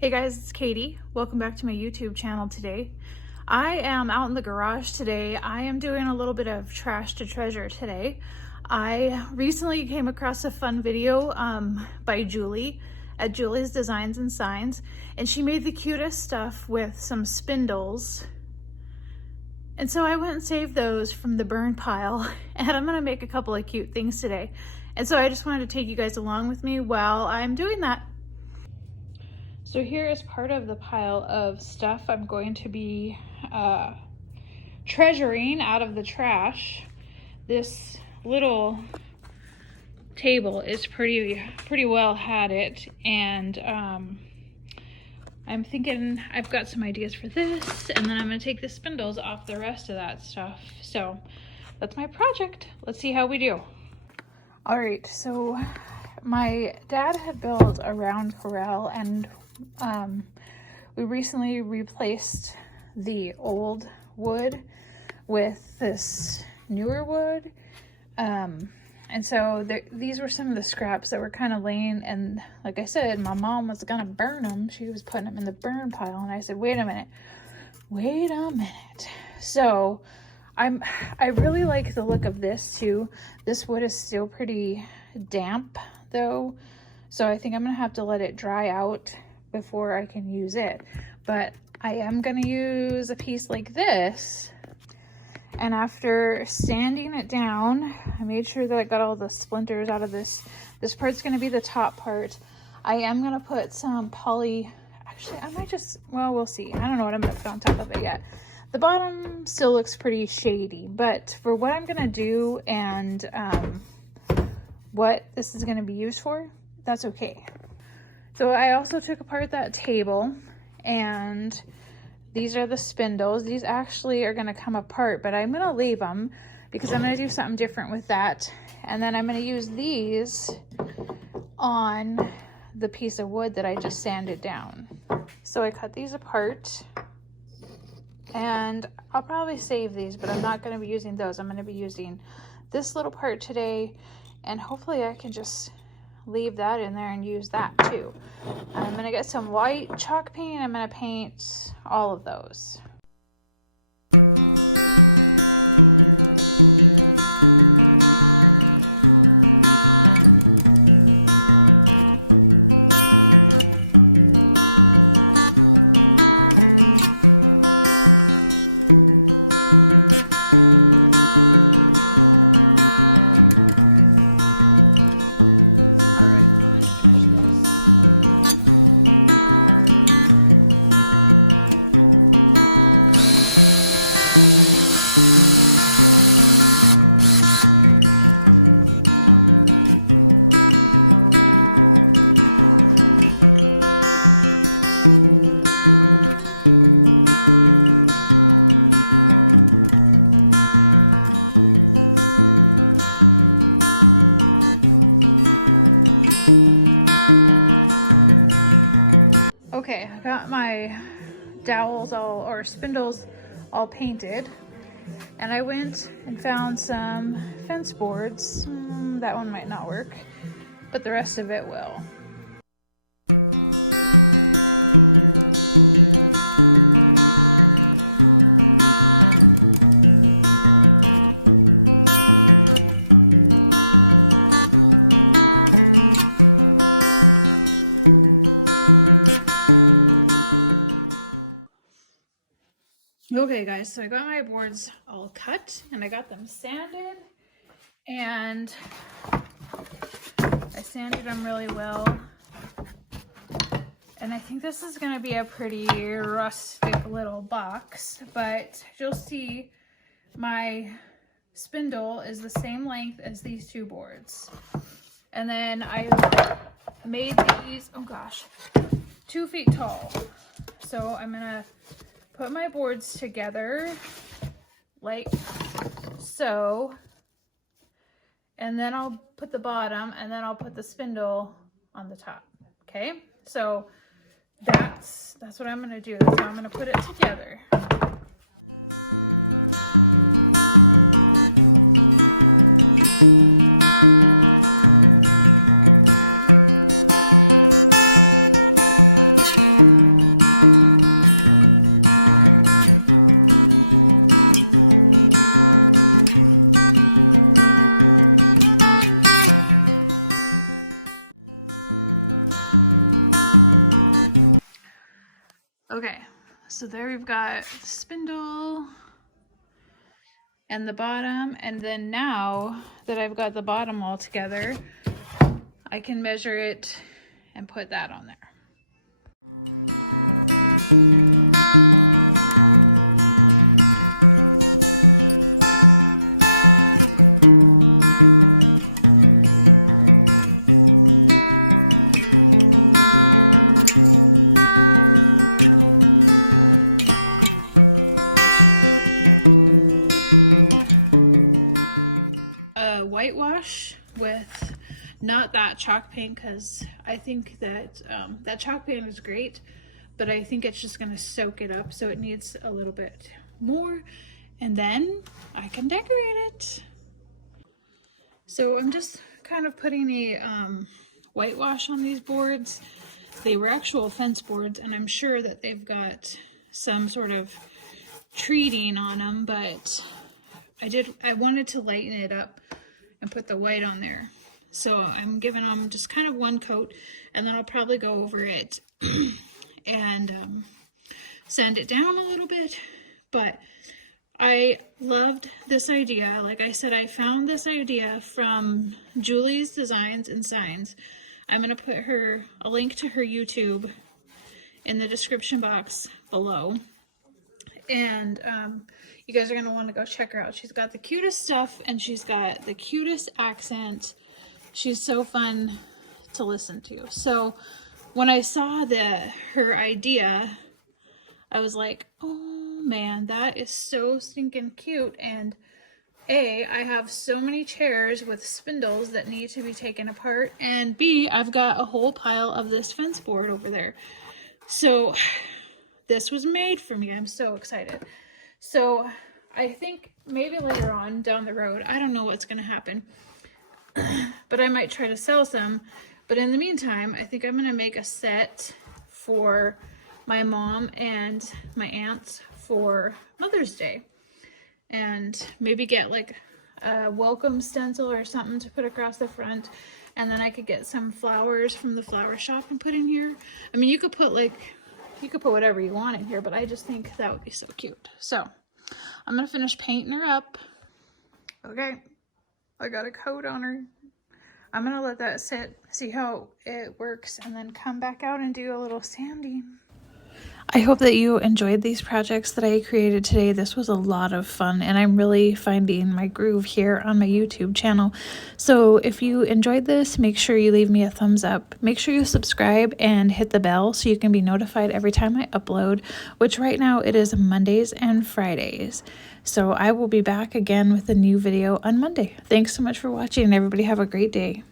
Hey guys, it's Katie. Welcome back to my YouTube channel today. I am out in the garage today. I am doing a little bit of trash to treasure today. I recently came across a fun video by Julie at Julie's Designs and Signs, and she made the cutest stuff with some spindles. And so I went and saved those from the burn pile, and I'm gonna make a couple of cute things today. And so I just wanted to take you guys along with me while I'm doing that. So here is part of the pile of stuff I'm going to be treasuring out of the trash. This little table is pretty well had it, and I'm thinking I've got some ideas for this, and then I'm going to take the spindles off the rest of that stuff. So that's my project. Let's see how we do. All right, so my dad had built a round corral, and we recently replaced the old wood with this newer wood, and so these were some of the scraps that were kind of laying, and like I said, my mom was gonna burn them. She was putting them in the burn pile, and I said, wait a minute. So I really like the look of this too. This wood is still pretty damp though, so I think I'm gonna have to let it dry out before I can use it. But I am gonna use a piece like this, and after sanding it down, I made sure that I got all the splinters out of this. This part's gonna be the top part. I am gonna put some poly, actually I might just, well, we'll see. I don't know what I'm gonna put on top of it yet. The bottom still looks pretty shady, but for what I'm gonna do and what this is gonna be used for, that's okay. So I also took apart that table, and these are the spindles. These actually are going to come apart, but I'm going to leave them because I'm going to do something different with that. And then I'm going to use these on the piece of wood that I just sanded down. So I cut these apart, and I'll probably save these, but I'm not going to be using those. I'm going to be using this little part today, and hopefully I can just leave that in there and use that too. I'm gonna get some white chalk paint, and I'm gonna paint all of those. Okay, I got my dowels or spindles all painted, and I went and found some fence boards. That one might not work, but the rest of it will. Okay guys, so I got my boards all cut, and I got them sanded, and I sanded them really well, and I think this is going to be a pretty rustic little box, but you'll see my spindle is the same length as these two boards, and then I made these, oh gosh, 2 feet tall. So I'm going to put my boards together like so, and then I'll put the bottom, and then I'll put the spindle on the top. Okay, so that's what I'm gonna do. That's how I'm gonna put it together. Okay, so there we've got the spindle and the bottom, and then now that I've got the bottom all together, I can measure it and put that on there. Whitewash with not that chalk paint, because I think that that chalk paint is great, but I think it's just going to soak it up, so it needs a little bit more, and then I can decorate it. So I'm just kind of putting a whitewash on these boards. They were actual fence boards, and I'm sure that they've got some sort of treating on them, but I wanted to lighten it up and put the white on there. So I'm giving them just kind of one coat, and then I'll probably go over it and sand it down a little bit. But I loved this idea. Like I said, I found this idea from Julie's Designs and Signs. I'm going to put a link to her YouTube in the description box below. And you guys are going to want to go check her out. She's got the cutest stuff, and she's got the cutest accent. She's so fun to listen to. So when I saw her idea, I was like, oh man, that is so stinking cute. And A, I have so many chairs with spindles that need to be taken apart. And B, I've got a whole pile of this fence board over there. So this was made for me. I'm so excited. So I think maybe later on down the road, I don't know what's going to happen, but I might try to sell some. But in the meantime, I think I'm going to make a set for my mom and my aunts for Mother's Day. And maybe get like a welcome stencil or something to put across the front. And then I could get some flowers from the flower shop and put in here. I mean, you could put whatever you want in here, but I just think that would be so cute. So I'm going to finish painting her up. Okay, I got a coat on her. I'm going to let that sit, see how it works, and then come back out and do a little sanding. I hope that you enjoyed these projects that I created today. This was a lot of fun, and I'm really finding my groove here on my YouTube channel. So if you enjoyed this, make sure you leave me a thumbs up. Make sure you subscribe and hit the bell so you can be notified every time I upload, which right now it is Mondays and Fridays. So I will be back again with a new video on Monday. Thanks so much for watching, and everybody have a great day.